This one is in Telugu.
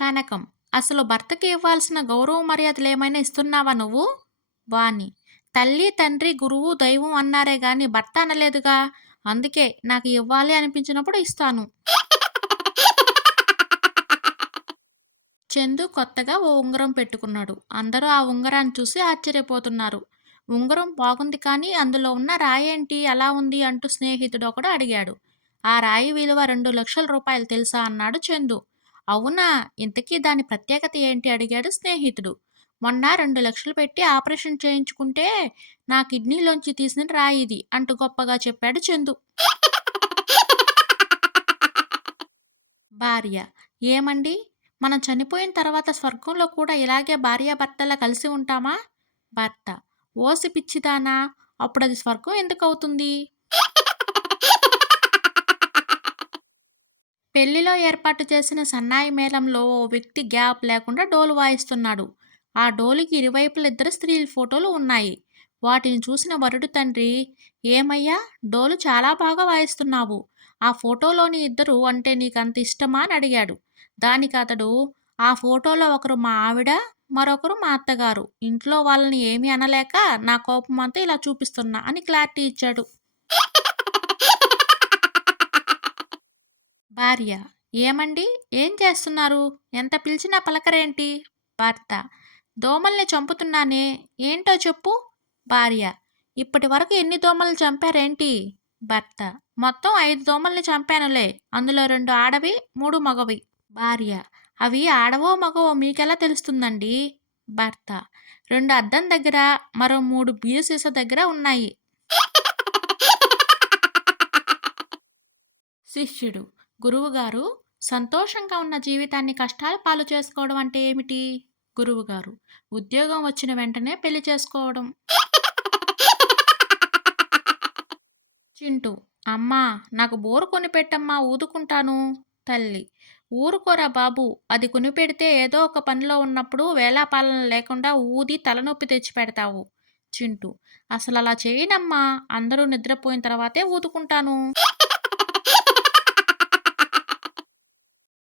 కనకం. అసలు భర్తకి ఇవ్వాల్సిన గౌరవ మర్యాదలేమైనా ఇస్తున్నావా నువ్వు? వాణి. తల్లి, తండ్రి, గురువు, దైవం అన్నారే గాని భర్త అనలేదుగా! అందుకే నాకు ఇవ్వాలి అనిపించినప్పుడు ఇస్తాను. చందు కొత్తగా ఓ ఉంగరం పెట్టుకున్నాడు. అందరూ ఆ ఉంగరాన్ని చూసి ఆశ్చర్యపోతున్నారు. ఉంగరం బాగుంది కానీ అందులో ఉన్న రాయేంటి అలా ఉంది అంటూ స్నేహితుడొకడు అడిగాడు. ఆ రాయి విలువ 2,00,000 రూపాయలు తెలుసా అన్నాడు చందు. అవునా! ఇంతకీ దాని ప్రత్యేకత ఏంటి అడిగాడు స్నేహితుడు. మొన్న 2,00,000 పెట్టి ఆపరేషన్ చేయించుకుంటే నా కిడ్నీలోంచి తీసిన రాయిది అంటూ గొప్పగా చెప్పాడు చందు. భార్య. ఏమండి? మనం చనిపోయిన తర్వాత స్వర్గంలో కూడా ఇలాగే భార్యాభర్తలా కలిసి ఉంటామా? భర్త. ఓసి పిచ్చిదానా! అప్పుడది స్వర్గం ఎందుకవుతుంది? పెళ్లిలో ఏర్పాటు చేసిన సన్నాయి మేళంలో ఓ వ్యక్తి గ్యాప్ లేకుండా డోలు వాయిస్తున్నాడు. ఆ డోలుకి ఇరువైపుల ఇద్దరు స్త్రీల ఫోటోలు ఉన్నాయి. వాటిని చూసిన వరుడు తండ్రి, ఏమయ్యా, డోలు చాలా బాగా వాయిస్తున్నావు. ఆ ఫోటోలోని ఇద్దరు అంటే నీకంత ఇష్టమా అని అడిగాడు. దానికి అతడు, ఆ ఫోటోలో ఒకరు మా ఆవిడ, మరొకరు మా అత్తగారు. ఇంట్లో వాళ్ళని ఏమీ అనలేక నా కోపమంతా ఇలా చూపిస్తున్నా అని క్లారిటీ ఇచ్చాడు. భార్య. ఏమండి? ఏం చేస్తున్నారు? ఎంత పిలిచినా పలకరేంటి? భర్త. దోమల్ని చంపుతున్నానే, ఏంటో చెప్పు? భార్య. ఇప్పటి వరకు ఎన్ని దోమలు చంపారేంటి? భర్త. మొత్తం 5 దోమల్ని చంపానులే. అందులో 2 ఆడవి, 3 మగవి. భార్య. అవి ఆడవో మగవో మీకెలా తెలుస్తుందండి? భర్త. 2 అద్దం దగ్గర, మరో 3 బీరు సీసా దగ్గర ఉన్నాయి. శిష్యుడు. గురువుగారు, సంతోషంగా ఉన్న జీవితాన్ని కష్టాల పాలు చేసుకోవడం అంటే ఏమిటి? గురువుగారు. ఉద్యోగం వచ్చిన వెంటనే పెళ్లి చేసుకోవడం. చింటూ. అమ్మా, నాకు బోరు కొనిపెట్టమ్మా, ఊదుకుంటాను. తల్లి. ఊరుకోరా బాబు, అది కొనిపెడితే ఏదో ఒక పనిలో ఉన్నప్పుడు వేళాపాలన లేకుండా ఊది తలనొప్పి తెచ్చిపెడతావు. చింటూ. అసలు అలా చేయనమ్మా, అందరూ నిద్రపోయిన తర్వాతే ఊదుకుంటాను.